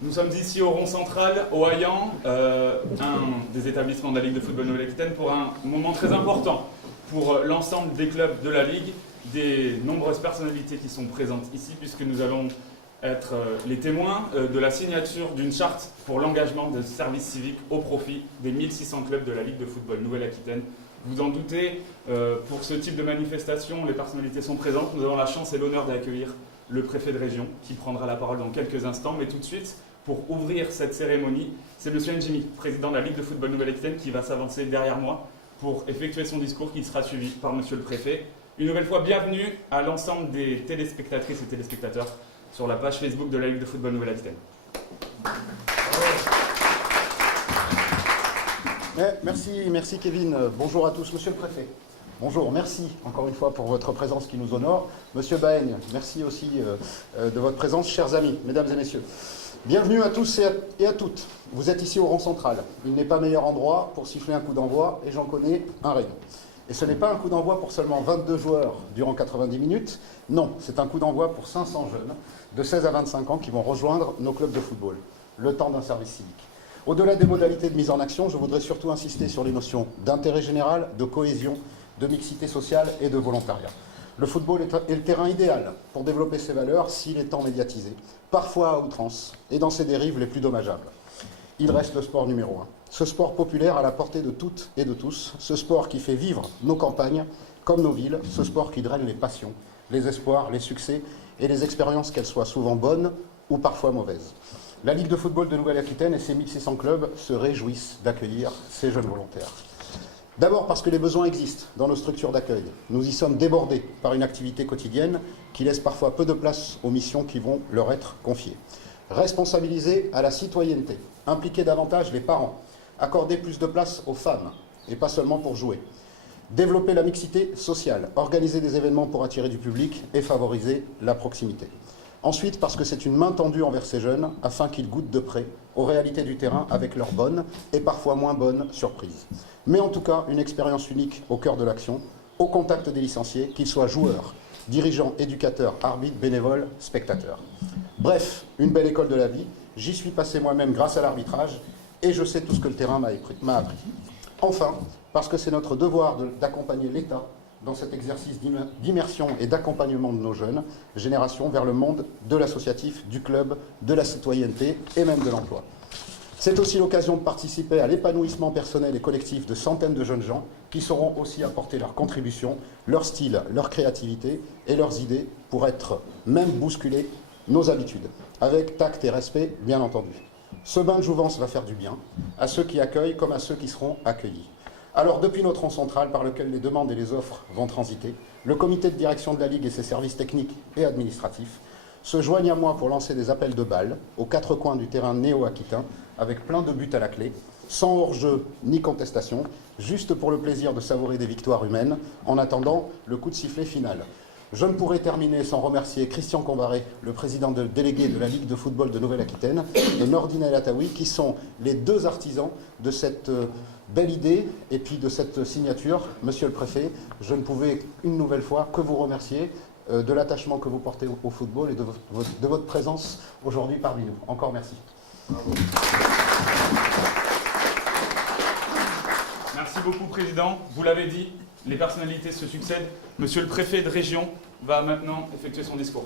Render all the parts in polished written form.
Nous sommes ici au Rond Central, au Haillan, un des établissements de la Ligue de football Nouvelle-Aquitaine, pour un moment très important pour l'ensemble des clubs de la Ligue, des nombreuses personnalités qui sont présentes ici, puisque nous allons être les témoins de la signature d'une charte pour l'engagement de service civique au profit des 1600 clubs de la Ligue de football Nouvelle-Aquitaine. Vous en doutez, pour ce type de manifestation, les personnalités sont présentes. Nous avons la chance et l'honneur d'accueillir le préfet de région qui prendra la parole dans quelques instants. Mais tout de suite, pour ouvrir cette cérémonie, c'est M. Njimi, président de la Ligue de football Nouvelle-Aquitaine, qui va s'avancer derrière moi pour effectuer son discours qui sera suivi par M. le préfet. Une nouvelle fois, bienvenue à l'ensemble des téléspectatrices et téléspectateurs sur la page Facebook de la Ligue de football Nouvelle-Aquitaine. Merci Kevin. Bonjour à tous. Monsieur le préfet, bonjour. Merci encore une fois pour votre présence qui nous honore. Monsieur Baeigne, merci aussi de votre présence. Chers amis, mesdames et messieurs, bienvenue à tous et à toutes. Vous êtes ici au Rond Central. Il n'est pas meilleur endroit pour siffler un coup d'envoi, et j'en connais un rayon. Et ce n'est pas un coup d'envoi pour seulement 22 joueurs durant 90 minutes. Non, c'est un coup d'envoi pour 500 jeunes de 16 à 25 ans qui vont rejoindre nos clubs de football. Le temps d'un service civique. Au-delà des modalités de mise en action, je voudrais surtout insister sur les notions d'intérêt général, de cohésion, de mixité sociale et de volontariat. Le football est le terrain idéal pour développer ses valeurs s'il est tant médiatisé, parfois à outrance et dans ses dérives les plus dommageables. Il reste le sport numéro 1. Ce sport populaire à la portée de toutes et de tous, ce sport qui fait vivre nos campagnes comme nos villes, ce sport qui draine les passions, les espoirs, les succès et les expériences, qu'elles soient souvent bonnes ou parfois mauvaises. La Ligue de football de Nouvelle-Aquitaine et ses 1600 clubs se réjouissent d'accueillir ces jeunes volontaires. D'abord parce que les besoins existent dans nos structures d'accueil. Nous y sommes débordés par une activité quotidienne qui laisse parfois peu de place aux missions qui vont leur être confiées. Responsabiliser à la citoyenneté, impliquer davantage les parents, accorder plus de place aux femmes, et pas seulement pour jouer. Développer la mixité sociale, organiser des événements pour attirer du public et favoriser la proximité. Ensuite, parce que c'est une main tendue envers ces jeunes, afin qu'ils goûtent de près aux réalités du terrain avec leurs bonnes et parfois moins bonnes surprises. Mais en tout cas, une expérience unique au cœur de l'action, au contact des licenciés, qu'ils soient joueurs, dirigeants, éducateurs, arbitres, bénévoles, spectateurs. Bref, une belle école de la vie. J'y suis passé moi-même grâce à l'arbitrage et je sais tout ce que le terrain m'a appris. Enfin, parce que c'est notre devoir d'accompagner l'État dans cet exercice d'immersion et d'accompagnement de nos jeunes générations vers le monde de l'associatif, du club, de la citoyenneté et même de l'emploi. C'est aussi l'occasion de participer à l'épanouissement personnel et collectif de centaines de jeunes gens qui sauront aussi apporter leur contribution, leur style, leur créativité et leurs idées pour être même bousculer nos habitudes, avec tact et respect, bien entendu. Ce bain de jouvence va faire du bien à ceux qui accueillent comme à ceux qui seront accueillis. Alors, depuis notre rond central par lequel les demandes et les offres vont transiter, le comité de direction de la Ligue et ses services techniques et administratifs se joignent à moi pour lancer des appels de balles aux quatre coins du terrain néo-aquitain avec plein de buts à la clé, sans hors-jeu ni contestation, juste pour le plaisir de savourer des victoires humaines en attendant le coup de sifflet final. Je ne pourrais terminer sans remercier Christian Combaré, le président délégué de la Ligue de football de Nouvelle-Aquitaine, et Nordine El Ataoui, qui sont les deux artisans de cette belle idée et puis de cette signature. Monsieur le préfet, je ne pouvais une nouvelle fois que vous remercier de l'attachement que vous portez au football et de votre présence aujourd'hui parmi nous. Encore merci. Bravo. Merci beaucoup, Président. Vous l'avez dit, les personnalités se succèdent. Monsieur le préfet de région va maintenant effectuer son discours.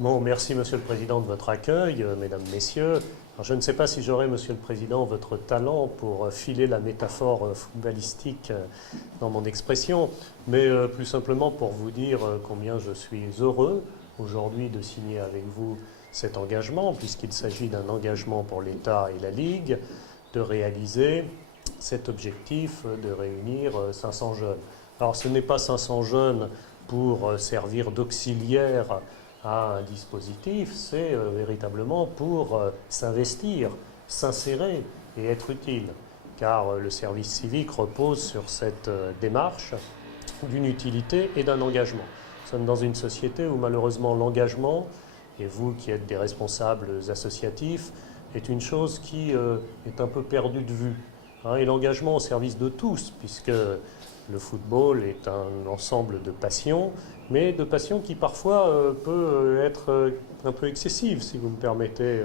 Bon, merci Monsieur le Président de votre accueil, Mesdames, Messieurs. Alors, je ne sais pas si j'aurai, Monsieur le Président, votre talent pour filer la métaphore footballistique dans mon expression, mais plus simplement pour vous dire combien je suis heureux aujourd'hui de signer avec vous cet engagement, puisqu'il s'agit d'un engagement pour l'État et la Ligue, de réaliser cet objectif de réunir 500 jeunes. Alors ce n'est pas 500 jeunes pour servir d'auxiliaire à un dispositif, c'est véritablement pour s'investir, s'insérer et être utile. Car le service civique repose sur cette démarche d'une utilité et d'un engagement. Nous sommes dans une société où malheureusement l'engagement, et vous qui êtes des responsables associatifs, est une chose qui est un peu perdue de vue. Et l'engagement au service de tous, puisque le football est un ensemble de passions, mais de passions qui parfois peut être un peu excessive, si vous me permettez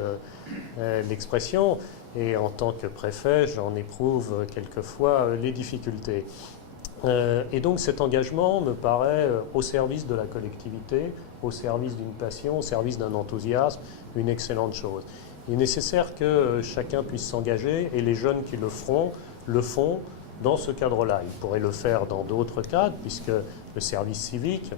l'expression. Et en tant que préfet, j'en éprouve quelquefois les difficultés. Et donc cet engagement me paraît au service de la collectivité, au service d'une passion, au service d'un enthousiasme, une excellente chose. Il est nécessaire que chacun puisse s'engager et les jeunes qui le font dans ce cadre-là. Ils pourraient le faire dans d'autres cadres puisque le service civique,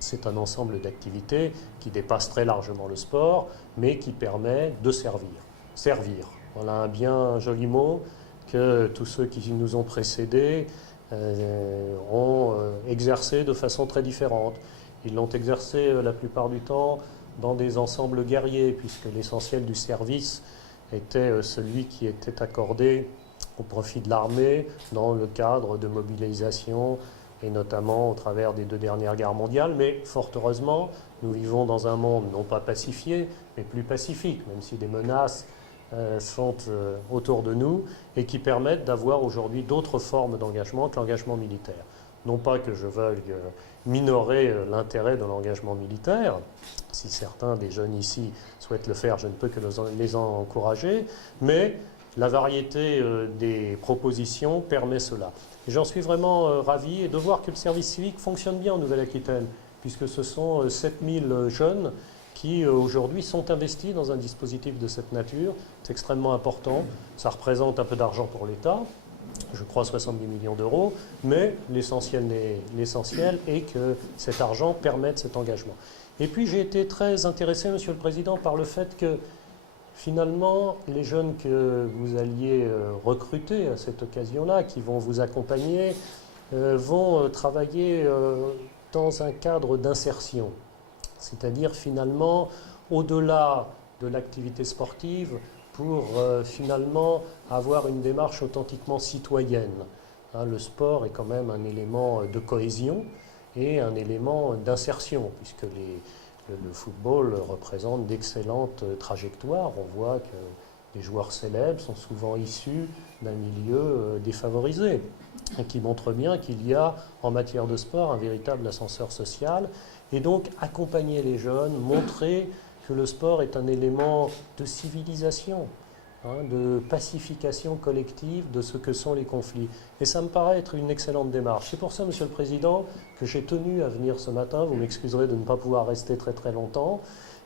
c'est un ensemble d'activités qui dépasse très largement le sport mais qui permet de servir. Servir, voilà un bien joli mot que tous ceux qui nous ont précédés ont exercé de façon très différente. Ils l'ont exercé la plupart du temps dans des ensembles guerriers, puisque l'essentiel du service était celui qui était accordé au profit de l'armée dans le cadre de mobilisation, et notamment au travers des 2 dernières guerres mondiales. Mais fort heureusement, nous vivons dans un monde non pas pacifié, mais plus pacifique, même si des menaces sont autour de nous et qui permettent d'avoir aujourd'hui d'autres formes d'engagement que l'engagement militaire. Non pas que je veuille minorer l'intérêt de l'engagement militaire, si certains des jeunes ici souhaitent le faire, je ne peux que les encourager, mais la variété des propositions permet cela. Et j'en suis vraiment ravi et de voir que le service civique fonctionne bien en Nouvelle-Aquitaine, puisque ce sont 7000 jeunes qui aujourd'hui sont investis dans un dispositif de cette nature. C'est extrêmement important, ça représente un peu d'argent pour l'État, je crois 70 millions d'euros, mais l'essentiel est que cet argent permette cet engagement. Et puis j'ai été très intéressé, Monsieur le Président, par le fait que finalement les jeunes que vous alliez recruter à cette occasion-là, qui vont vous accompagner, vont travailler dans un cadre d'insertion. C'est-à-dire finalement, au-delà de l'activité sportive, pour finalement avoir une démarche authentiquement citoyenne. Le sport est quand même un élément de cohésion et un élément d'insertion, puisque le football représente d'excellentes trajectoires. On voit que les joueurs célèbres sont souvent issus d'un milieu défavorisé, et qui montre bien qu'il y a en matière de sport un véritable ascenseur social. Et donc accompagner les jeunes, montrer que le sport est un élément de civilisation, de pacification collective de ce que sont les conflits. Et ça me paraît être une excellente démarche. C'est pour ça, Monsieur le Président, que j'ai tenu à venir ce matin. Vous m'excuserez de ne pas pouvoir rester très très longtemps.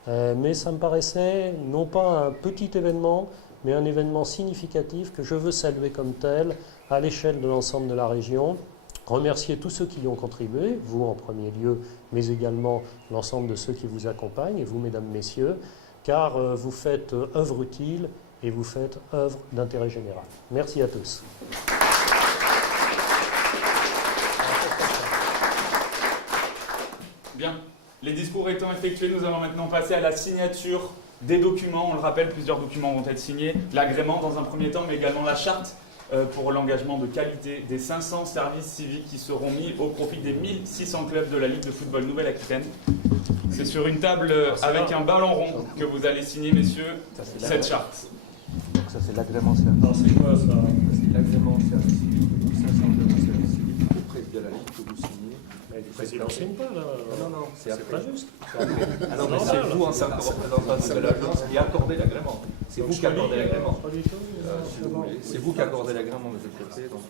Mais ça me paraissait non pas un petit événement, mais un événement significatif que je veux saluer comme tel à l'échelle de l'ensemble de la région. Remercier tous ceux qui y ont contribué, vous en premier lieu, mais également l'ensemble de ceux qui vous accompagnent, et vous, mesdames, messieurs, car vous faites œuvre utile et vous faites œuvre d'intérêt général. Merci à tous. Bien. Les discours étant effectués, nous allons maintenant passer à la signature des documents. On le rappelle, plusieurs documents vont être signés. L'agrément dans un premier temps, mais également la charte pour l'engagement de qualité des 500 services civiques qui seront mis au profit des 1600 clubs de la Ligue de football Nouvelle-Aquitaine. C'est sur une table avec un ballon rond que vous allez signer, messieurs, cette charte. Donc ça c'est l'agrément service. Alors c'est quoi ça? C'est l'agrément service civique pour 500 clubs de service civique auprès de la Ligue que vous signez. Mais le président ne signe pas là. Non, c'est pas juste. Ah non, mais c'est vous en tant que représentant de l'agence qui accordez l'agrément. C'est vous qui accordez l'agrément. Si vous voulez. C'est vous qui accordez l'agrément, monsieur le préfet. Donc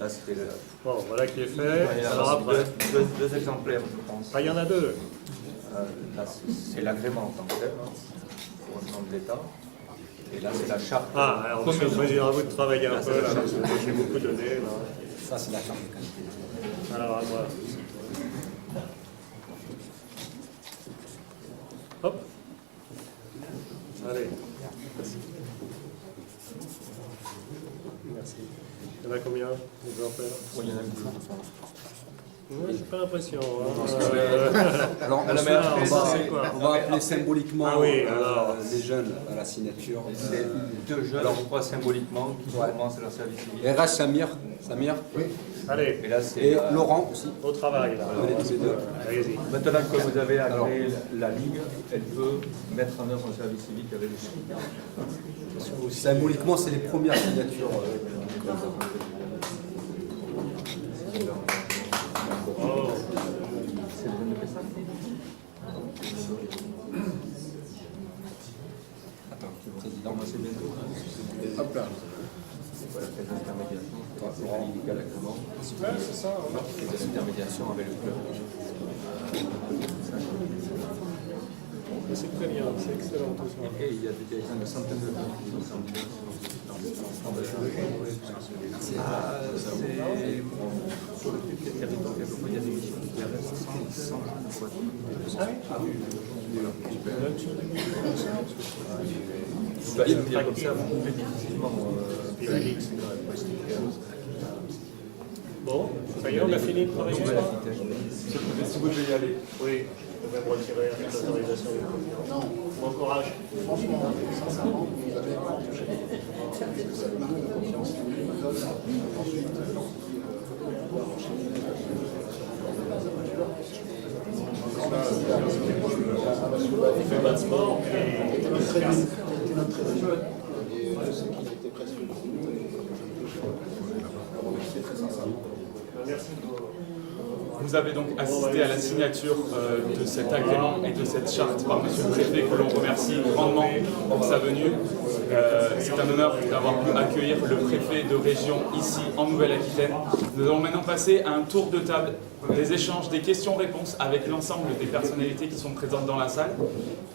là c'était le... Bon, voilà qui est fait. Alors après, deux exemplaires, je pense. il y en a deux. Là c'est l'agrément en tant que tel, pour le nom de l'État. Et là c'est la charte. Ah, alors monsieur le président, à vous de travailler un peu là, parce que j'ai beaucoup donné là. Ça c'est la charte de qualité. Alors à moi. Hop. Allez. Merci. Il y en a combien d'exemplaires? Oui, il y en a une fois. Ouais, j'ai pas l'impression. Alors, Alors, mais après, c'est quoi? on va appeler symboliquement Ah oui, alors. les jeunes à la signature. C'est deux jeunes, alors on croit symboliquement, qui commencent leur service civique. RH Samir, oui. Allez, Et là c'est Et la- Laurent aussi. au travail là. Venez tous les deux. Allez-y. Maintenant que vous avez agréé la Ligue, elle peut mettre en œuvre un service civique avec les Symboliquement, c'est les premières signatures. Hop là. Voilà, la phase d'intermédiation, c'est la ligue à l'agrément. c'est ça. Les intermédiations avec le club. C'est très bien, c'est excellent tout ça. Et il y a une centaine de gens qui sont sur le territoire, il y a des missions qui restent sans il y a comme ça, vous pouvez difficilement. Bon, ça y est, on a fini de travailler ce soir. Si vous devez y aller. Oui, je vais me retirer avec l'autorisation. Non. Bon courage. Franchement, sincèrement, vous avez vraiment touché. Cette marque de confiance qui nous donne ensuite pouvoir enchaîner Il fait pas de sport, mais était notre très jeune. Et je sais qu'il était presque le foot. C'était très sincèrement. merci pour. Vous avez donc assisté à la signature de cet agrément et de cette charte par Monsieur le Préfet, que l'on remercie grandement pour sa venue. C'est un honneur d'avoir pu accueillir le préfet de région ici en Nouvelle-Aquitaine. Nous allons maintenant passer à un tour de table, des échanges, des questions-réponses avec l'ensemble des personnalités qui sont présentes dans la salle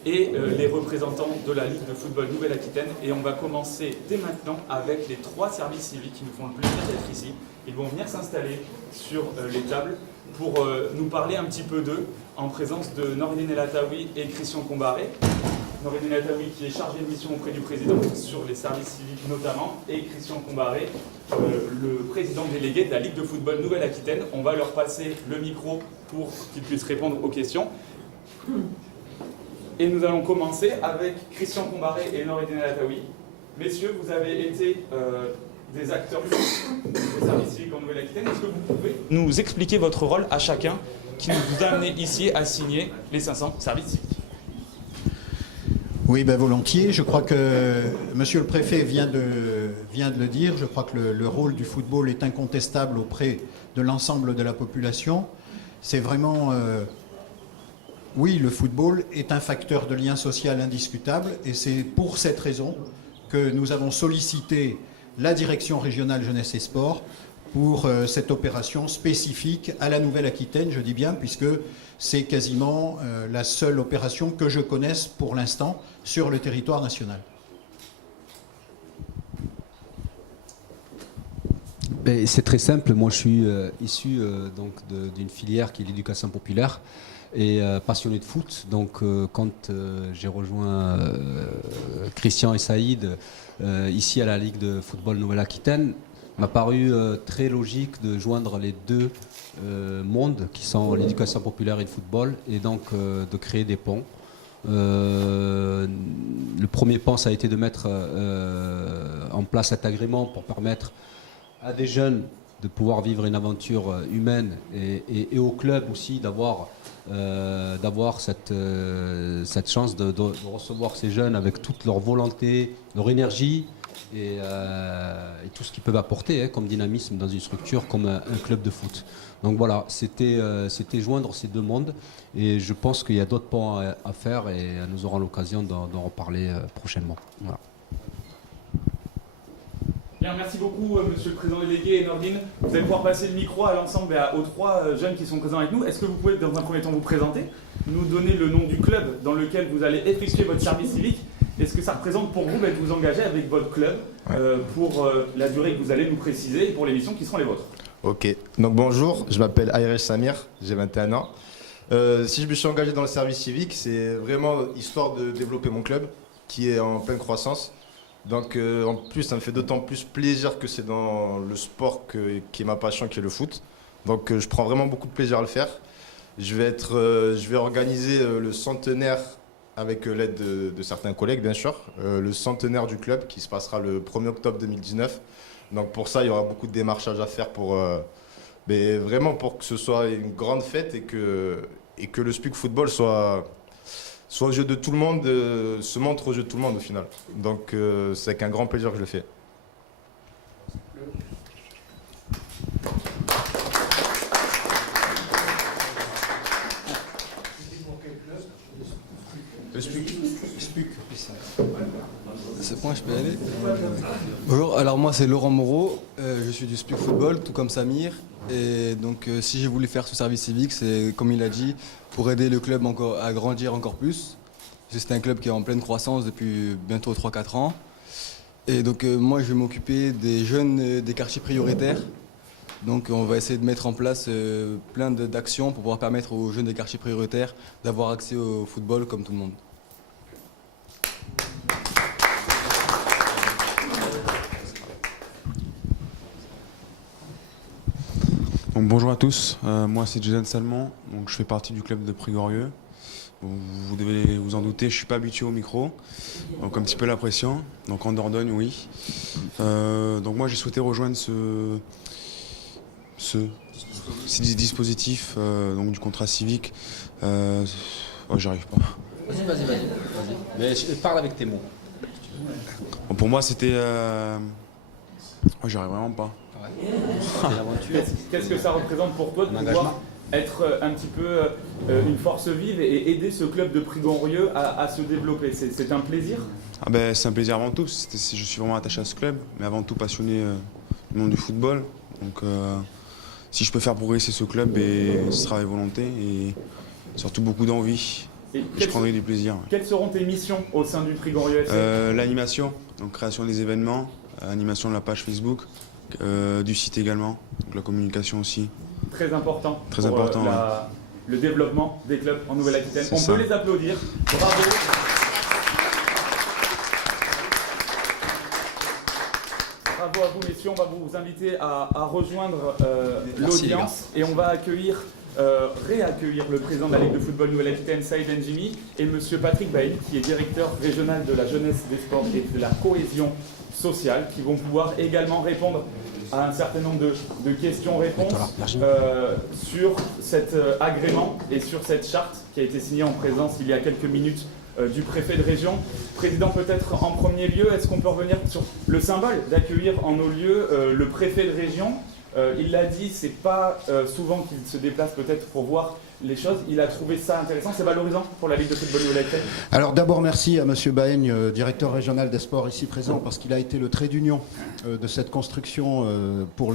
et les représentants de la Ligue de football Nouvelle-Aquitaine. Et on va commencer dès maintenant avec les 3 services civiques qui nous font le plaisir d'être ici. Ils vont venir s'installer sur les tables pour nous parler un petit peu d'eux, en présence de Nourdine El Attaoui et Christian Combaré. Nourdine El Attaoui qui est chargé de mission auprès du président sur les services civiques notamment, et Christian Combaré, le président délégué de la Ligue de football Nouvelle-Aquitaine. On va leur passer le micro pour qu'ils puissent répondre aux questions. Et nous allons commencer avec Christian Combaré et Nourdine El Attaoui. Messieurs, vous avez été des acteurs des services civiques en Nouvelle-Aquitaine. Est-ce que vous pouvez nous expliquer votre rôle à chacun qui vous a amené ici à signer les 500 services civiques? Oui, ben volontiers. Je crois que Monsieur le Préfet vient de le dire. Je crois que le rôle du football est incontestable auprès de l'ensemble de la population. C'est vraiment... oui, le football est un facteur de lien social indiscutable et c'est pour cette raison que nous avons sollicité la direction régionale jeunesse et sport pour cette opération spécifique à la Nouvelle-Aquitaine, je dis bien, puisque c'est quasiment la seule opération que je connaisse pour l'instant sur le territoire national. C'est très simple. Moi, je suis issu d'une filière qui est l'éducation populaire et passionné de foot. Donc, quand j'ai rejoint Christian et Saïd ici à la Ligue de football Nouvelle-Aquitaine, m'a paru très logique de joindre les deux mondes qui sont l'éducation populaire et le football, et donc de créer des ponts. Le premier pont, ça a été de mettre en place cet agrément pour permettre à des jeunes de pouvoir vivre une aventure humaine et au club aussi d'avoir cette chance de recevoir ces jeunes avec toute leur volonté, leur énergie et tout ce qu'ils peuvent apporter comme dynamisme dans une structure comme un club de foot. Donc voilà, c'était joindre ces deux mondes et je pense qu'il y a d'autres ponts à faire et nous aurons l'occasion d'en reparler prochainement. Voilà. Bien, merci beaucoup Monsieur le Président délégué et Nourdine. Vous allez pouvoir passer le micro à l'ensemble et aux 3 jeunes qui sont présents avec nous. Est-ce que vous pouvez dans un premier temps vous présenter, nous donner le nom du club dans lequel vous allez effectuer votre service civique? Est-ce que ça représente pour vous de vous engager avec votre club pour la durée que vous allez nous préciser et pour les missions qui seront les vôtres? Ok, donc bonjour, je m'appelle Ayresh Samir, j'ai 21 ans. Si je me suis engagé dans le service civique, c'est vraiment histoire de développer mon club qui est en pleine croissance. Donc en plus, ça me fait d'autant plus plaisir que c'est dans le sport qui est ma passion, qui est le foot. Donc je prends vraiment beaucoup de plaisir à le faire. Je vais organiser le centenaire avec l'aide de certains collègues, bien sûr. Le centenaire du club qui se passera le 1er octobre 2019. Donc pour ça, il y aura beaucoup de démarchages à faire mais vraiment pour que ce soit une grande fête et que le Speak Football soit au jeu de tout le monde, se montre au jeu de tout le monde au final. Donc c'est avec un grand plaisir que je le fais. c'est bon, je peux y aller. Bonjour, alors moi c'est Laurent Moreau, je suis du Speak Football, tout comme Samir. Et donc si j'ai voulu faire ce service civique, c'est comme il a dit, pour aider le club encore à grandir encore plus. C'est un club qui est en pleine croissance depuis bientôt 3-4 ans. Et donc moi je vais m'occuper des jeunes des quartiers prioritaires. Donc on va essayer de mettre en place plein d'actions pour pouvoir permettre aux jeunes des quartiers prioritaires d'avoir accès au football comme tout le monde. Donc, bonjour à tous, moi c'est Jason Salmon, donc je fais partie du club de Prigorieux. Vous devez vous en douter, je ne suis pas habitué au micro, donc un petit peu la pression, donc en Dordogne oui. Donc moi j'ai souhaité rejoindre ce dispositif donc du contrat civique. J'arrive pas. Vas-y. Mais parle avec tes mots. Bon, pour moi c'était... j'arrive vraiment pas. Qu'est-ce que ça représente pour toi de pouvoir être un petit peu une force vive et aider ce club de Prigorieux à se développer? C'est un plaisir? C'est un plaisir avant tout, je suis vraiment attaché à ce club, mais avant tout passionné du monde du football. Donc si je peux faire progresser ce club, ce sera avec volonté et surtout beaucoup d'envie. Je prendrai du plaisir. Quelles seront tes missions au sein du Prigorieux FC? L'animation, donc création des événements, animation de la page Facebook, du site également, donc la communication aussi. Très important. Très important. Le développement des clubs en Nouvelle-Aquitaine. On peut les applaudir. Bravo. Bravo à vous, messieurs. On va vous inviter à rejoindre l'audience et on va réaccueillir le président de la Ligue de football Nouvelle-Aquitaine, Saïd Njimi, et monsieur Patrick Bailly, qui est directeur régional de la jeunesse, des sports et de la cohésion sociale, qui vont pouvoir également répondre à un certain nombre de questions-réponses sur cet agrément et sur cette charte qui a été signée en présence il y a quelques minutes du préfet de région. Président, peut-être en premier lieu, est-ce qu'on peut revenir sur le symbole d'accueillir en nos lieux le préfet de région? Il l'a dit, c'est pas souvent qu'il se déplace peut-être pour voir les choses. Il a trouvé ça intéressant, c'est valorisant pour la Ligue de football Nouvelle-Aquitaine. Alors d'abord merci à monsieur Baeigne, directeur régional des sports ici présent, parce qu'il a été le trait d'union de cette construction pour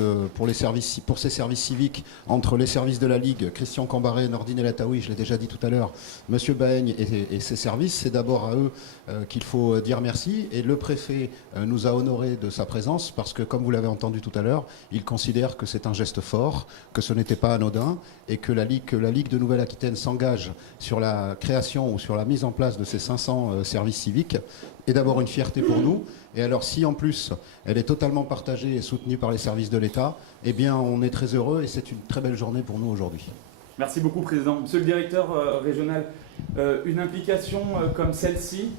ces services civiques entre les services de la Ligue, Christian Cambaret, Nordine El Attaoui, je l'ai déjà dit tout à l'heure, monsieur Baeigne et ses services. C'est d'abord à eux qu'il faut dire merci, et le préfet nous a honorés de sa présence parce que, comme vous l'avez entendu tout à l'heure, il considère que c'est un geste fort, que ce n'était pas anodin, et que la Ligue de Nouvelle-Aquitaine s'engage sur la création ou sur la mise en place de ces 500 services civiques est d'abord une fierté pour nous. Et alors si en plus elle est totalement partagée et soutenue par les services de l'État, eh bien on est très heureux et c'est une très belle journée pour nous aujourd'hui. Merci beaucoup, Président. Monsieur le directeur régional, une implication comme celle-ci,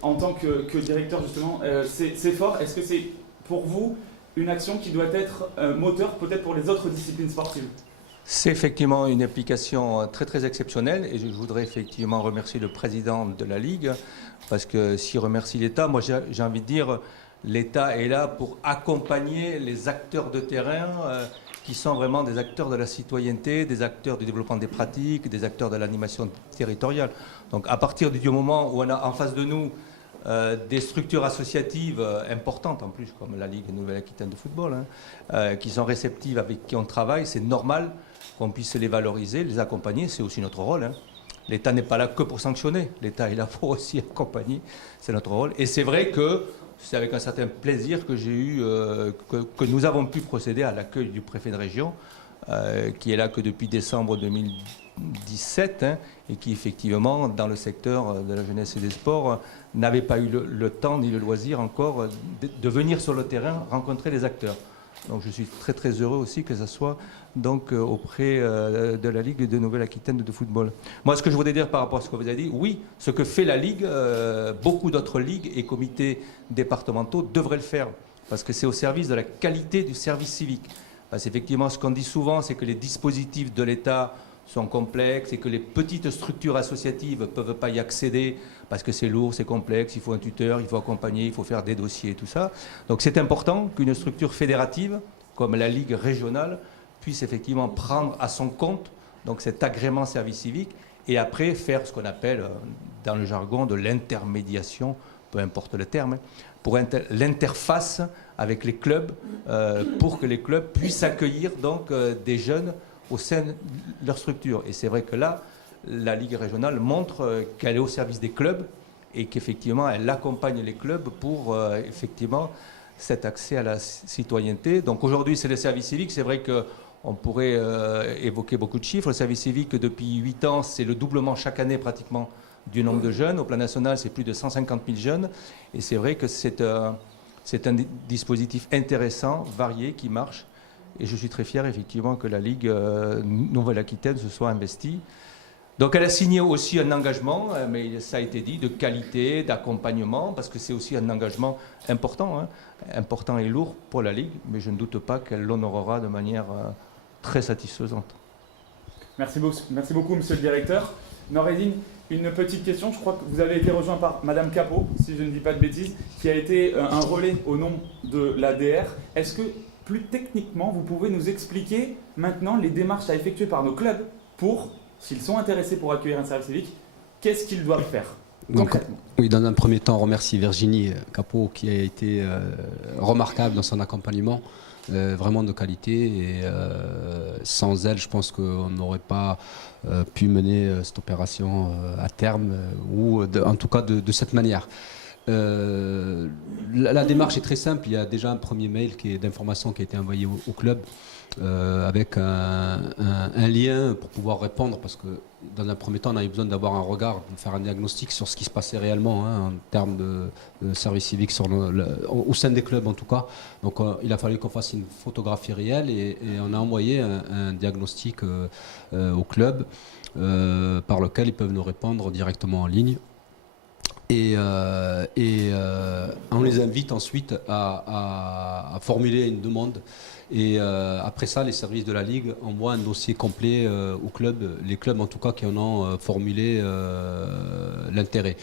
en tant que directeur justement, c'est fort. Est-ce que c'est pour vous une action qui doit être moteur peut-être pour les autres disciplines sportives? C'est effectivement une application très très exceptionnelle et je voudrais effectivement remercier le président de la Ligue parce que s'il remercie l'État, moi j'ai envie de dire l'État est là pour accompagner les acteurs de terrain qui sont vraiment des acteurs de la citoyenneté, des acteurs du développement des pratiques, des acteurs de l'animation territoriale. Donc à partir du moment où on a en face de nous des structures associatives importantes en plus, comme la Ligue Nouvelle-Aquitaine de football, qui sont réceptives, avec qui on travaille, c'est normal qu'on puisse les valoriser, les accompagner, c'est aussi notre rôle. L'État n'est pas là que pour sanctionner, l'État est là pour aussi accompagner, c'est notre rôle. Et c'est vrai que c'est avec un certain plaisir que j'ai eu, que nous avons pu procéder à l'accueil du préfet de région, qui est là que depuis décembre 2017, et qui effectivement, dans le secteur de la jeunesse et des sports, n'avait pas eu le temps ni le loisir encore de venir sur le terrain rencontrer les acteurs. Donc je suis très très heureux aussi que ça soit donc auprès de la Ligue de Nouvelle-Aquitaine de football. Moi, ce que je voudrais dire par rapport à ce que vous avez dit, oui, ce que fait la Ligue, beaucoup d'autres ligues et comités départementaux devraient le faire, parce que c'est au service de la qualité du service civique. Parce qu'effectivement, ce qu'on dit souvent, c'est que les dispositifs de l'État sont complexes et que les petites structures associatives ne peuvent pas y accéder parce que c'est lourd, c'est complexe, il faut un tuteur, il faut accompagner, il faut faire des dossiers, tout ça. Donc c'est important qu'une structure fédérative, comme la Ligue régionale, puisse effectivement prendre à son compte donc cet agrément service civique et après faire ce qu'on appelle dans le jargon de l'intermédiation peu importe le terme, pour l'interface avec les clubs, pour que les clubs puissent accueillir donc des jeunes au sein de leur structure. Et c'est vrai que là, la Ligue régionale montre qu'elle est au service des clubs et qu'effectivement, elle accompagne les clubs pour effectivement cet accès à la citoyenneté. Donc aujourd'hui, c'est le service civique. C'est vrai qu'on pourrait évoquer beaucoup de chiffres. Le service civique, depuis 8 ans, c'est le doublement chaque année pratiquement du nombre de jeunes. Au plan national, c'est plus de 150 000 jeunes. Et c'est vrai que c'est un dispositif intéressant, varié, qui marche. Et je suis très fier, effectivement, que la Ligue Nouvelle-Aquitaine se soit investie. Donc elle a signé aussi un engagement, mais ça a été dit, de qualité, d'accompagnement, parce que c'est aussi un engagement important, important et lourd pour la Ligue, mais je ne doute pas qu'elle l'honorera de manière très satisfaisante. Merci beaucoup, monsieur le directeur. Noureddine, une petite question. Je crois que vous avez été rejoint par Madame Capot, si je ne dis pas de bêtises, qui a été un relais au nom de l'ADR. Est-ce que, plus techniquement, vous pouvez nous expliquer maintenant les démarches à effectuer par nos clubs pour, s'ils sont intéressés pour accueillir un service civique, qu'est-ce qu'ils doivent faire concrètement? Oui, dans un premier temps, on remercie Virginie Capot qui a été remarquable dans son accompagnement, vraiment de qualité. Et sans elle, je pense qu'on n'aurait pas pu mener cette opération à terme, ou en tout cas de cette manière. La démarche est très simple. Il y a déjà un premier mail d'information qui a été envoyé au club avec un lien pour pouvoir répondre, parce que dans un premier temps on a eu besoin d'avoir un regard, de faire un diagnostic sur ce qui se passait réellement en termes de service civique au sein des clubs en tout cas. Donc il a fallu qu'on fasse une photographie réelle et on a envoyé un diagnostic au club par lequel ils peuvent nous répondre directement en ligne. Et on les invite ensuite à formuler une demande. Et après ça, les services de la Ligue envoient un dossier complet aux clubs, les clubs en tout cas qui en ont formulé l'intérêt.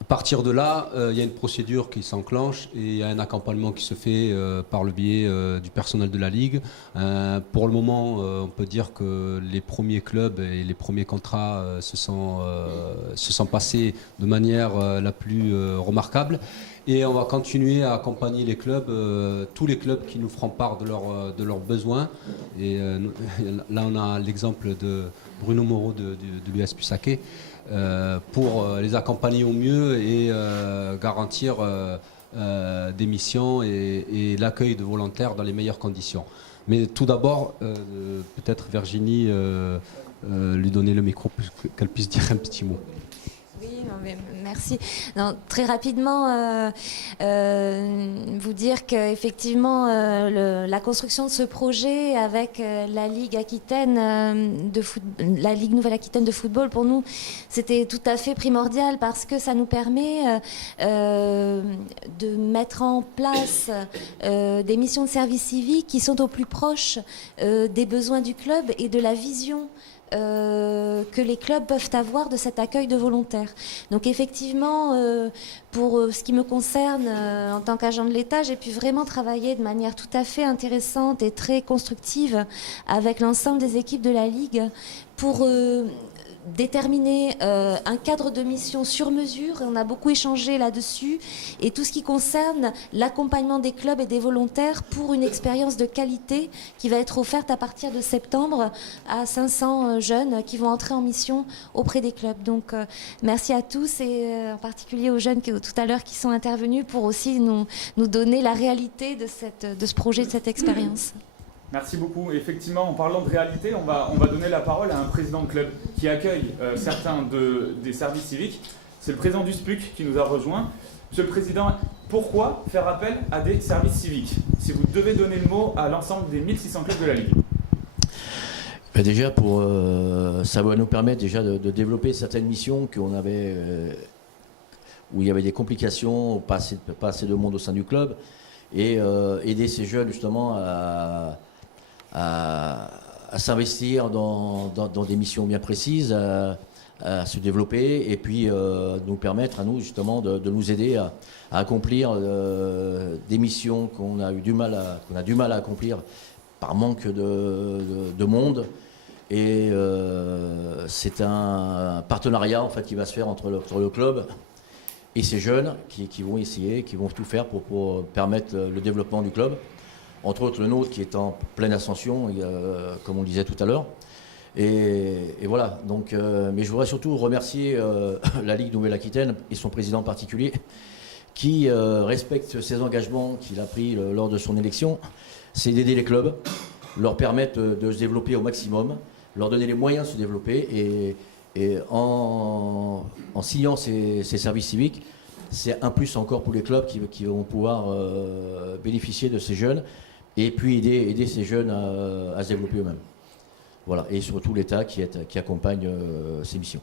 À partir de là, il y a une procédure qui s'enclenche et il y a un accompagnement qui se fait par le biais du personnel de la Ligue. Pour le moment, on peut dire que les premiers clubs et les premiers contrats se sont passés de manière la plus remarquable. Et on va continuer à accompagner les clubs, tous les clubs qui nous feront part de leurs besoins. Et là, on a l'exemple de Bruno Moreau de l'US Pusaké. Pour les accompagner au mieux et garantir des missions et l'accueil de volontaires dans les meilleures conditions. Mais tout d'abord, peut-être Virginie, lui donner le micro pour qu'elle puisse dire un petit mot. Oui, non, mais merci. Non, très rapidement, vous dire qu'effectivement, la construction de ce projet avec la Ligue Aquitaine la Ligue Nouvelle-Aquitaine de football, pour nous, c'était tout à fait primordial parce que ça nous permet de mettre en place des missions de service civique qui sont au plus proche des besoins du club et de la vision que les clubs peuvent avoir de cet accueil de volontaires. Donc effectivement, pour ce qui me concerne, en tant qu'agent de l'État, j'ai pu vraiment travailler de manière tout à fait intéressante et très constructive avec l'ensemble des équipes de la Ligue pour déterminer un cadre de mission sur mesure. On a beaucoup échangé là-dessus. Et tout ce qui concerne l'accompagnement des clubs et des volontaires pour une expérience de qualité qui va être offerte à partir de septembre à 500 jeunes qui vont entrer en mission auprès des clubs. Donc merci à tous et en particulier aux jeunes tout à l'heure qui sont intervenus pour aussi nous donner la réalité de ce projet, de cette expérience. Merci beaucoup. Effectivement, en parlant de réalité, on va donner la parole à un président de club qui accueille certains des services civiques. C'est le président du SPUC qui nous a rejoint. Monsieur le Président, pourquoi faire appel à des services civiques si vous devez donner le mot à l'ensemble des 1600 clubs de la Ligue? Déjà, ça va nous permettre déjà de développer certaines missions qu'on avait, où il y avait des complications, pas assez de monde au sein du club, et aider ces jeunes justement à s'investir dans des missions bien précises, à se développer et puis nous permettre à nous justement de nous aider à accomplir des missions qu'on a du mal à accomplir par manque de monde. Et c'est un partenariat en fait qui va se faire entre le club et ces jeunes qui vont essayer, qui vont tout faire pour permettre le développement du club. Entre autres le nôtre qui est en pleine ascension, comme on le disait tout à l'heure. Et voilà, donc, mais je voudrais surtout remercier la Ligue Nouvelle-Aquitaine et son président en particulier, qui respecte ses engagements qu'il a pris lors de son élection, c'est d'aider les clubs, leur permettre de se développer au maximum, leur donner les moyens de se développer, et en signant ces services civiques, c'est un plus encore pour les clubs qui vont pouvoir bénéficier de ces jeunes, et puis aider ces jeunes à se développer eux-mêmes. Voilà, et surtout l'État qui accompagne ces missions.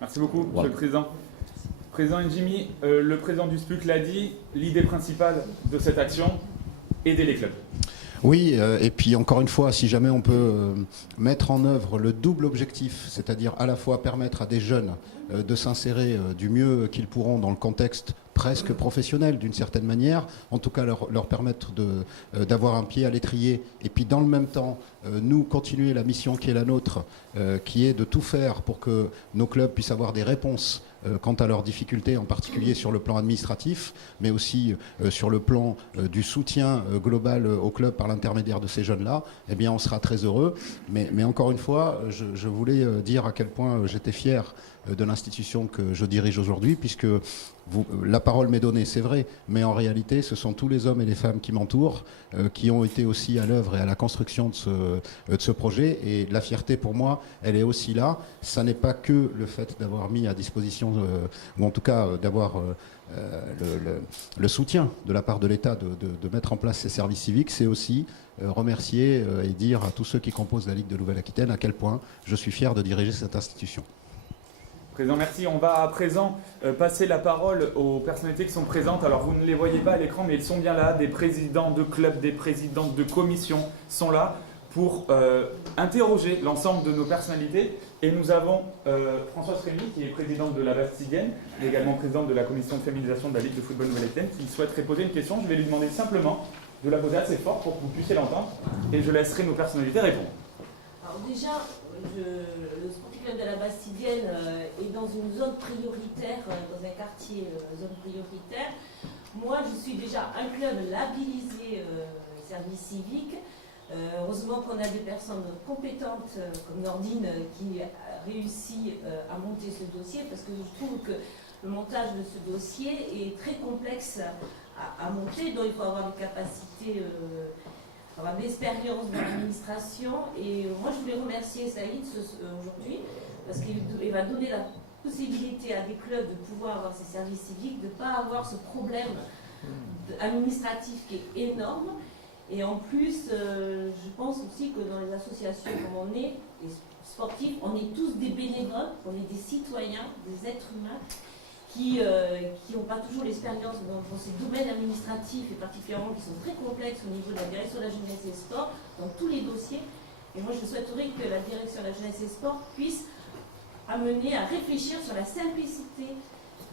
Merci beaucoup, Voilà. Monsieur le Président. Président Njimi, le président du SPUC l'a dit, l'idée principale de cette action, aider les clubs. Oui, et puis encore une fois, si jamais on peut mettre en œuvre le double objectif, c'est-à-dire à la fois permettre à des jeunes de s'insérer du mieux qu'ils pourront dans le contexte presque professionnel d'une certaine manière, en tout cas leur permettre d'avoir un pied à l'étrier, et puis dans le même temps, nous continuer la mission qui est la nôtre, qui est de tout faire pour que nos clubs puissent avoir des réponses quant à leurs difficultés, en particulier sur le plan administratif, mais aussi sur le plan du soutien global au club par l'intermédiaire de ces jeunes-là, eh bien on sera très heureux. Mais encore une fois, je voulais dire à quel point j'étais fier de l'institution que je dirige aujourd'hui, puisque la parole m'est donnée, c'est vrai, mais en réalité, ce sont tous les hommes et les femmes qui m'entourent, qui ont été aussi à l'œuvre et à la construction de ce projet. Et la fierté, pour moi, elle est aussi là. Ça n'est pas que le fait d'avoir mis à disposition, ou en tout cas d'avoir le soutien de la part de l'État de mettre en place ces services civiques, c'est aussi remercier et dire à tous ceux qui composent la Ligue de Nouvelle-Aquitaine à quel point je suis fier de diriger cette institution. Président, merci. On va à présent passer la parole aux personnalités qui sont présentes. Alors, vous ne les voyez pas à l'écran, mais ils sont bien là. Des présidents de clubs, des présidentes de commissions sont là pour interroger l'ensemble de nos personnalités. Et nous avons Françoise Rémy, qui est présidente de la Bastidienne, mais également présidente de la commission de féminisation de la Ligue de football Nouvelle-Aquitaine, qui souhaiterait poser une question. Je vais lui demander simplement de la poser assez fort pour que vous puissiez l'entendre. Et je laisserai nos personnalités répondre. Alors déjà, le Sporting Club de la Bastidienne est dans une zone prioritaire, dans un quartier zone prioritaire. Moi, je suis déjà un club labellisé service civique. Heureusement qu'on a des personnes compétentes comme Nordine qui réussit à monter ce dossier, parce que je trouve que le montage de ce dossier est très complexe à monter, donc il faut avoir des capacités, avoir de l'expérience dans l'administration. Et moi, je voulais remercier Saïd aujourd'hui, parce qu'il va donner la possibilité à des clubs de pouvoir avoir ces services civiques, de ne pas avoir ce problème administratif qui est énorme. Et en plus, je pense aussi que dans les associations comme on est, les sportifs, on est tous des bénévoles, on est des citoyens, des êtres humains qui n'ont pas toujours l'expérience dans ces domaines administratifs et particulièrement qui sont très complexes au niveau de la direction de la jeunesse et sport, dans tous les dossiers. Et moi, je souhaiterais que la direction de la jeunesse et sport puisse amener à réfléchir sur la simplicité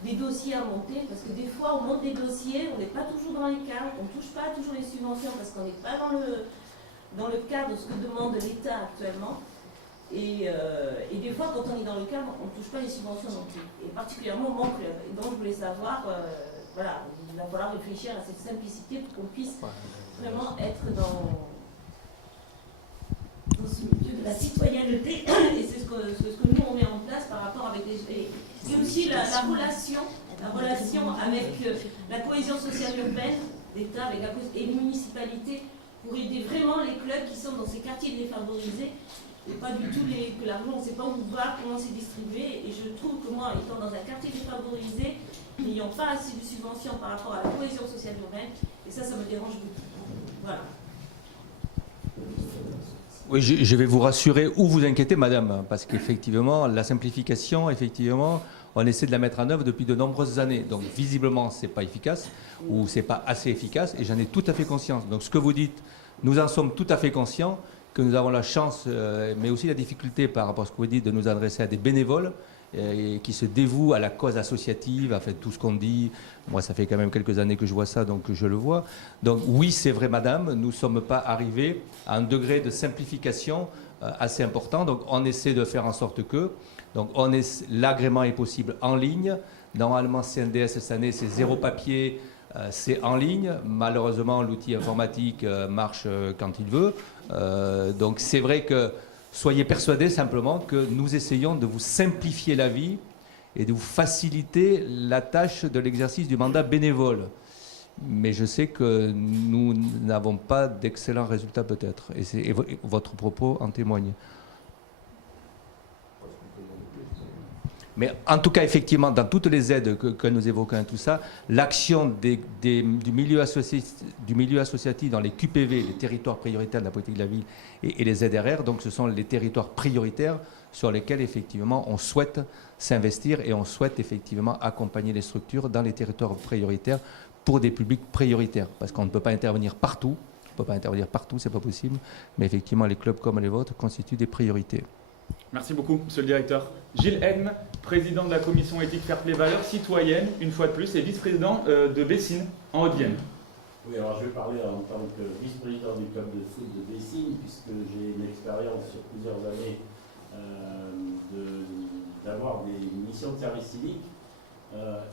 des dossiers à monter, parce que des fois on monte des dossiers, on n'est pas toujours dans les cadres, on ne touche pas toujours les subventions parce qu'on n'est pas dans le cadre de ce que demande l'État actuellement. Et des fois, quand on est dans le cadre, on ne touche pas les subventions non plus. Et particulièrement au manque. Et donc je voulais savoir, voilà, il va falloir réfléchir à cette simplicité pour qu'on puisse vraiment être dans ce milieu de la citoyenneté. Et c'est ce que nous on met en place par rapport avec les... C'est aussi la relation avec la cohésion sociale urbaine, l'État et les municipalités, pour aider vraiment les clubs qui sont dans ces quartiers défavorisés, et pas du tout que l'argent, on ne sait pas où va, comment c'est distribué. Et je trouve que moi, étant dans un quartier défavorisé, n'ayant pas assez de subventions par rapport à la cohésion sociale urbaine, et ça me dérange beaucoup. Voilà. Oui, je vais vous rassurer ou vous inquiéter, madame, parce qu'effectivement, la simplification, effectivement, on essaie de la mettre en œuvre depuis de nombreuses années. Donc, visiblement, ce n'est pas efficace ou ce n'est pas assez efficace, et j'en ai tout à fait conscience. Donc, ce que vous dites, nous en sommes tout à fait conscients, que nous avons la chance, mais aussi la difficulté par rapport à ce que vous dites, de nous adresser à des bénévoles qui se dévouent à la cause associative, à fait tout ce qu'on dit. Moi, ça fait quand même quelques années que je vois ça, donc je le vois. Donc oui, c'est vrai, madame, nous ne sommes pas arrivés à un degré de simplification assez important. Donc on essaie de faire en sorte que Donc l'agrément est possible en ligne. Normalement, CNDS cette année, c'est 0 papier, c'est en ligne. Malheureusement, l'outil informatique marche quand il veut. Donc c'est vrai que soyez persuadés simplement que nous essayons de vous simplifier la vie et de vous faciliter la tâche de l'exercice du mandat bénévole. Mais je sais que nous n'avons pas d'excellents résultats peut-être. Et votre propos en témoigne. Mais en tout cas, effectivement, dans toutes les aides que nous évoquons et tout ça, l'action du milieu associatif dans les QPV, les territoires prioritaires de la politique de la ville, et les ZRR, donc ce sont les territoires prioritaires sur lesquels, effectivement, on souhaite s'investir et on souhaite, effectivement, accompagner les structures dans les territoires prioritaires pour des publics prioritaires. Parce qu'on ne peut pas intervenir partout. On ne peut pas intervenir partout, ce n'est pas possible. Mais effectivement, les clubs comme les vôtres constituent des priorités. Merci beaucoup, monsieur le directeur. Gilles N, président de la commission éthique fair play valeurs citoyennes, une fois de plus, et vice-président de Bessines, en Haute-Vienne. Oui, alors je vais parler en tant que vice-président du club de foot de Bessines, puisque j'ai une expérience sur plusieurs années d'avoir des missions de service civique.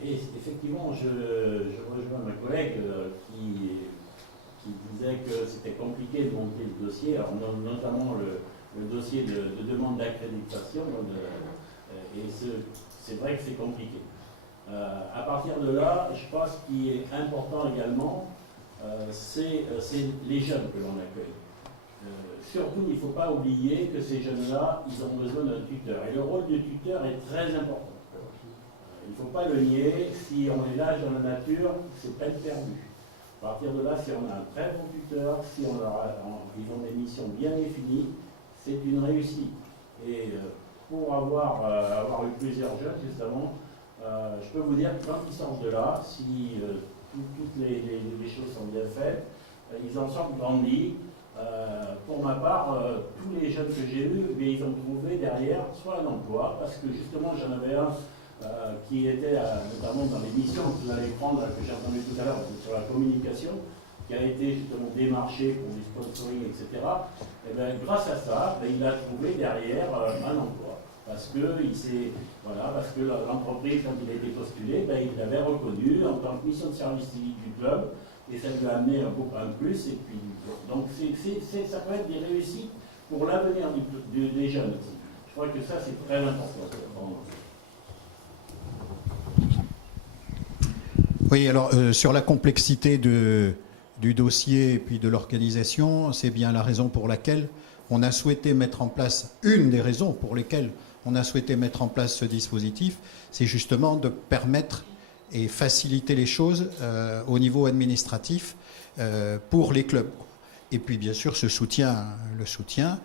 Et effectivement, je rejoins ma collègue qui disait que c'était compliqué de monter le dossier, alors notamment le dossier de demande d'accréditation, et c'est vrai que c'est compliqué. À partir de là, je pense qu'il est important également, c'est les jeunes que l'on accueille. Surtout, il ne faut pas oublier que ces jeunes-là, ils ont besoin d'un tuteur. Et le rôle du tuteur est très important. Il ne faut pas le nier. Si on les lâche dans la nature, c'est peine perdue. À partir de là, si on a un très bon tuteur, si ils ont des missions bien définies, c'est une réussite. Et pour avoir eu plusieurs jeunes, justement, je peux vous dire que quand ils sortent de là, si toutes les choses sont bien faites, ils en sortent grandis. Pour ma part, tous les jeunes que j'ai eus, ils ont trouvé derrière soit un emploi, parce que justement j'en avais un qui était notamment dans les missions que vous allez prendre, que j'ai entendu tout à l'heure sur la communication, qui a été justement démarché pour du sponsoring, etc. Et bien, grâce à ça, il a trouvé derrière un emploi. Parce que l'entreprise, quand il a été postulé, il l'avait reconnu en tant que mission de service civique du club, et ça lui a amené un plus. Et puis, donc ça peut être des réussites pour l'avenir des jeunes aussi. Je crois que ça, c'est très important. Oui, alors sur la complexité du dossier et puis de l'organisation, c'est bien la raison pour laquelle on a souhaité mettre en place, une des raisons pour lesquelles on a souhaité mettre en place ce dispositif, c'est justement de permettre et faciliter les choses au niveau administratif pour les clubs. Et puis bien sûr le soutien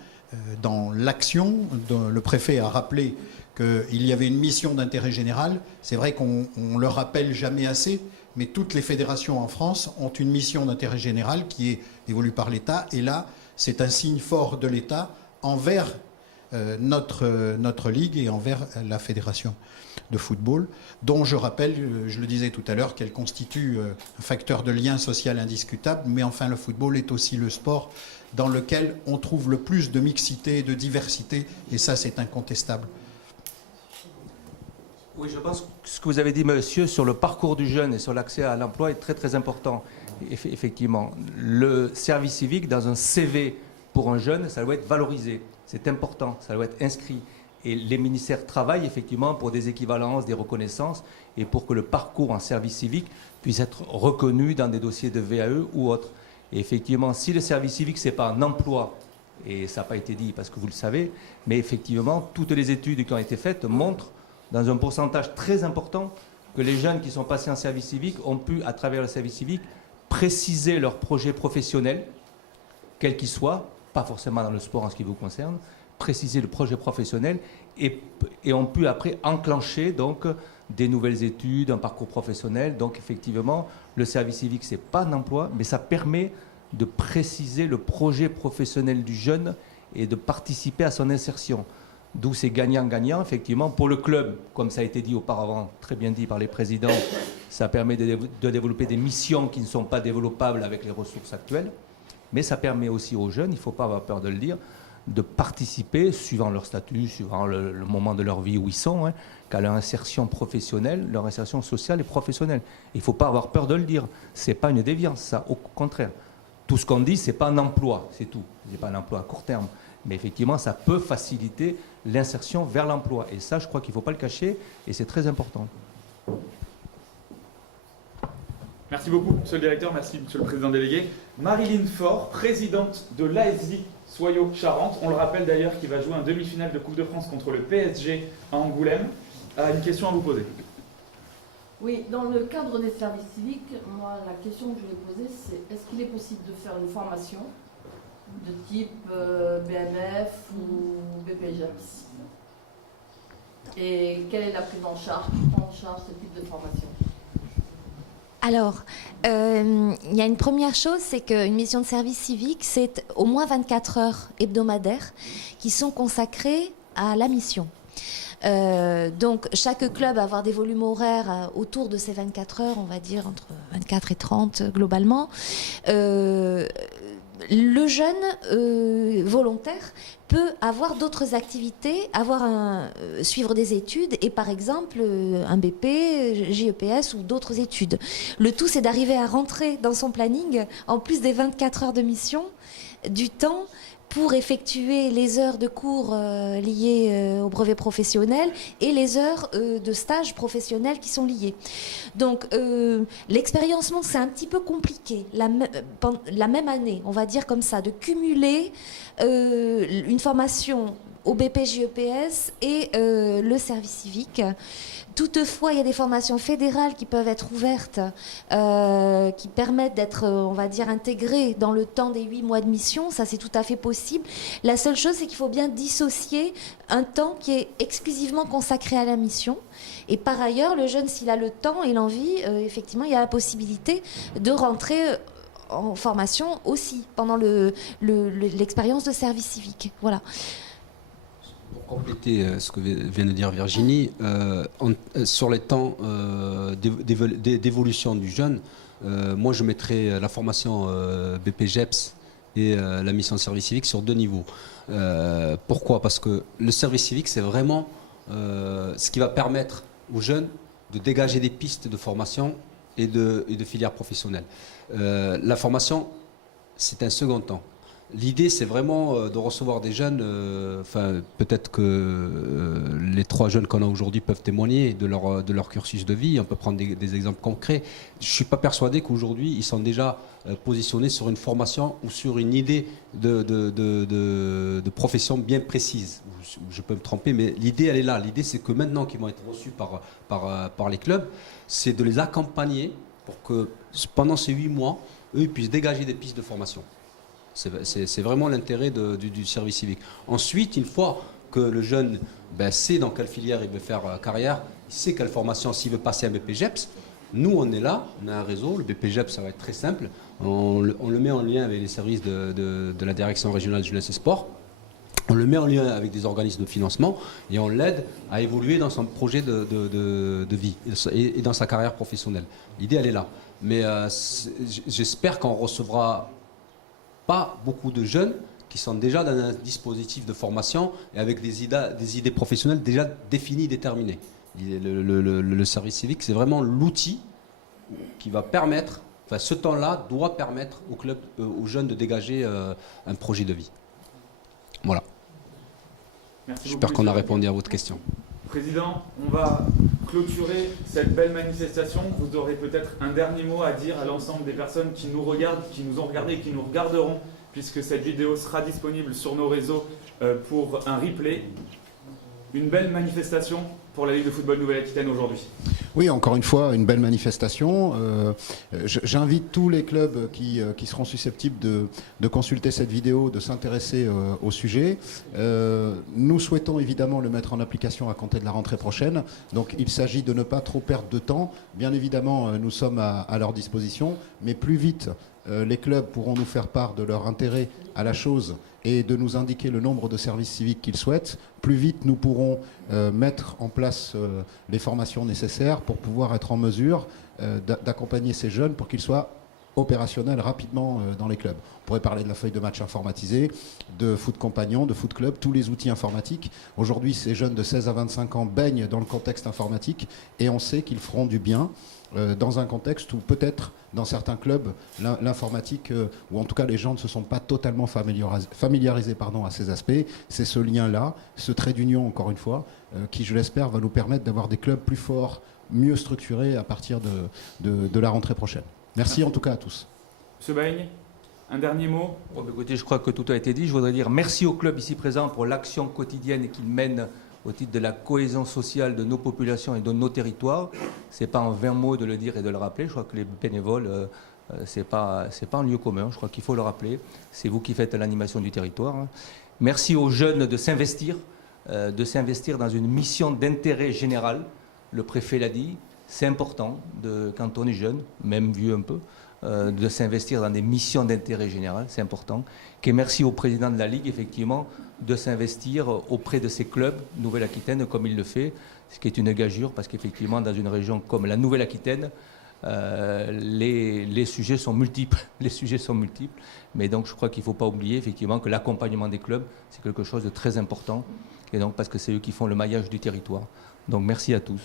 dans l'action. Le préfet a rappelé qu'il y avait une mission d'intérêt général. C'est vrai qu'on ne le rappelle jamais assez, mais toutes les fédérations en France ont une mission d'intérêt général qui est dévolue par l'État. Et là, c'est un signe fort de l'État envers notre ligue et envers la fédération de football, dont je rappelle, je le disais tout à l'heure, qu'elle constitue un facteur de lien social indiscutable. Mais enfin, le football est aussi le sport dans lequel on trouve le plus de mixité, de diversité, et ça, c'est incontestable. Oui, je pense que ce que vous avez dit, monsieur, sur le parcours du jeune et sur l'accès à l'emploi est très très important. Effectivement, le service civique dans un CV pour un jeune, ça doit être valorisé. C'est important, ça doit être inscrit. Et les ministères travaillent effectivement pour des équivalences, des reconnaissances, et pour que le parcours en service civique puisse être reconnu dans des dossiers de VAE ou autres. Et effectivement, si le service civique, ce n'est pas un emploi, et ça n'a pas été dit parce que vous le savez, mais effectivement, toutes les études qui ont été faites montrent dans un pourcentage très important que les jeunes qui sont passés en service civique ont pu, à travers le service civique, préciser leur projet professionnel, quel qu'il soit, pas forcément dans le sport en ce qui vous concerne, préciser le projet professionnel et ont pu après enclencher donc des nouvelles études, un parcours professionnel. Donc effectivement, le service civique, ce n'est pas un emploi, mais ça permet de préciser le projet professionnel du jeune et de participer à son insertion. D'où c'est gagnant-gagnant, effectivement. Pour le club, comme ça a été dit auparavant, très bien dit par les présidents, ça permet de développer des missions qui ne sont pas développables avec les ressources actuelles. Mais ça permet aussi aux jeunes, il ne faut pas avoir peur de le dire, de participer, suivant leur statut, suivant le moment de leur vie où ils sont, qu'à leur insertion professionnelle, leur insertion sociale et professionnelle. Il ne faut pas avoir peur de le dire. Ce n'est pas une déviance, ça, au contraire. Tout ce qu'on dit, ce n'est pas un emploi, c'est tout. Ce n'est pas un emploi à court terme. Mais effectivement, ça peut faciliter l'insertion vers l'emploi. Et ça, je crois qu'il ne faut pas le cacher, et c'est très important. Merci beaucoup, Monsieur le Directeur. Merci, Monsieur le Président délégué. Marilyn Faure, présidente de l'ASJ Soyaux Charente. On le rappelle d'ailleurs qu'il va jouer un demi-finale de Coupe de France contre le PSG à Angoulême. A une question à vous poser. Oui, dans le cadre des services civiques, moi, la question que je voulais poser, c'est est-ce qu'il est possible de faire une formation de type BMF ou BPGEPS? Et quelle est la prise en charge? Qui prend en charge ce type de formation? Alors, il y a une première chose, c'est qu'une mission de service civique, c'est au moins 24 heures hebdomadaires qui sont consacrées à la mission. Donc, chaque club va avoir des volumes horaires autour de ces 24 heures, on va dire entre 24 et 30 globalement. Le jeune volontaire peut avoir d'autres activités, suivre des études et par exemple un BP, JEPS ou d'autres études. Le tout, c'est d'arriver à rentrer dans son planning, en plus des 24 heures de mission, du temps pour effectuer les heures de cours liées au brevet professionnel et les heures de stage professionnel qui sont liées. Donc l'expériencement, c'est un petit peu compliqué. La même année, on va dire comme ça, de cumuler une formation au BPJEPS et le service civique. Toutefois, il y a des formations fédérales qui peuvent être ouvertes, qui permettent d'être, on va dire, intégrées dans le temps des 8 mois de mission. Ça, c'est tout à fait possible. La seule chose, c'est qu'il faut bien dissocier un temps qui est exclusivement consacré à la mission. Et par ailleurs, le jeune, s'il a le temps et l'envie, effectivement, il y a la possibilité de rentrer en formation aussi pendant l'expérience de service civique. Voilà. Pour compléter ce que vient de dire Virginie, sur les temps d'évolution du jeune, moi je mettrais la formation BPGEPS et la mission de service civique sur 2 niveaux. Pourquoi? Parce que le service civique, c'est vraiment ce qui va permettre aux jeunes de dégager des pistes de formation et de filières professionnelles. La formation, c'est un second temps. L'idée, c'est vraiment de recevoir des jeunes, peut-être que les 3 jeunes qu'on a aujourd'hui peuvent témoigner de leur cursus de vie. On peut prendre des exemples concrets. Je ne suis pas persuadé qu'aujourd'hui, ils sont déjà positionnés sur une formation ou sur une idée de profession bien précise. Je peux me tromper, mais l'idée, elle est là. L'idée, c'est que maintenant qu'ils vont être reçus par les clubs, c'est de les accompagner pour que pendant ces 8 mois, eux, ils puissent dégager des pistes de formation. C'est vraiment l'intérêt du service civique. Ensuite, une fois que le jeune sait dans quelle filière il veut faire carrière, il sait quelle formation, s'il veut passer un BPGEPS, nous on est là, on a un réseau, le BPGEPS ça va être très simple, on le met en lien avec les services de la direction régionale de jeunesse et sport, on le met en lien avec des organismes de financement et on l'aide à évoluer dans son projet de vie et dans sa carrière professionnelle. L'idée elle est là. Mais j'espère qu'on recevra pas beaucoup de jeunes qui sont déjà dans un dispositif de formation et avec des idées professionnelles déjà définies, déterminées. Le service civique, c'est vraiment l'outil qui va permettre, ce temps-là doit permettre au club, aux jeunes de dégager un projet de vie. Voilà. J'espère qu'on a répondu à votre question. Président, on va clôturer cette belle manifestation. Vous aurez peut-être un dernier mot à dire à l'ensemble des personnes qui nous regardent, qui nous ont regardés et qui nous regarderont, puisque cette vidéo sera disponible sur nos réseaux pour un replay. Une belle manifestation pour la Ligue de football Nouvelle-Aquitaine aujourd'hui. Oui, encore une fois, une belle manifestation. J'invite tous les clubs qui seront susceptibles de consulter cette vidéo, de s'intéresser au sujet. Nous souhaitons évidemment le mettre en application à compter de la rentrée prochaine. Donc il s'agit de ne pas trop perdre de temps. Bien évidemment, nous sommes à leur disposition, mais plus vite les clubs pourront nous faire part de leur intérêt à la chose et de nous indiquer le nombre de services civiques qu'ils souhaitent, plus vite nous pourrons mettre en place les formations nécessaires pour pouvoir être en mesure d'accompagner ces jeunes pour qu'ils soient opérationnel rapidement dans les clubs. On pourrait parler de la feuille de match informatisée, de foot compagnon, de foot club, tous les outils informatiques. Aujourd'hui, ces jeunes de 16 à 25 ans baignent dans le contexte informatique et on sait qu'ils feront du bien dans un contexte où peut-être dans certains clubs, l'informatique, ou en tout cas les gens ne se sont pas totalement familiarisés à ces aspects. C'est ce lien-là, ce trait d'union encore une fois, qui je l'espère va nous permettre d'avoir des clubs plus forts, mieux structurés à partir de la rentrée prochaine. Merci en tout cas à tous. Monsieur Baigne, un dernier mot. Écoutez, je crois que tout a été dit. Je voudrais dire merci au club ici présent pour l'action quotidienne qu'il mène au titre de la cohésion sociale de nos populations et de nos territoires. Ce n'est pas en 20 mots de le dire et de le rappeler. Je crois que les bénévoles, ce n'est pas un lieu commun. Je crois qu'il faut le rappeler. C'est vous qui faites l'animation du territoire. Merci aux jeunes de s'investir dans une mission d'intérêt général. Le préfet l'a dit, c'est important quand on est jeune, même vieux un peu, de s'investir dans des missions d'intérêt général, c'est important. Et merci au président de la Ligue, effectivement, de s'investir auprès de ces clubs Nouvelle-Aquitaine comme il le fait, ce qui est une gageure, parce qu'effectivement, dans une région comme la Nouvelle-Aquitaine, les sujets sont multiples. Les sujets sont multiples. Mais donc, je crois qu'il ne faut pas oublier, effectivement, que l'accompagnement des clubs, c'est quelque chose de très important. Et donc, parce que c'est eux qui font le maillage du territoire. Donc, merci à tous.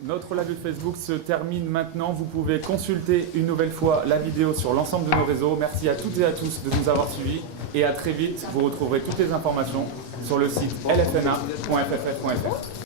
Notre live Facebook se termine maintenant. Vous pouvez consulter une nouvelle fois la vidéo sur l'ensemble de nos réseaux. Merci à toutes et à tous de nous avoir suivis et à très vite. Vous retrouverez toutes les informations sur le site lfna.fff.fr.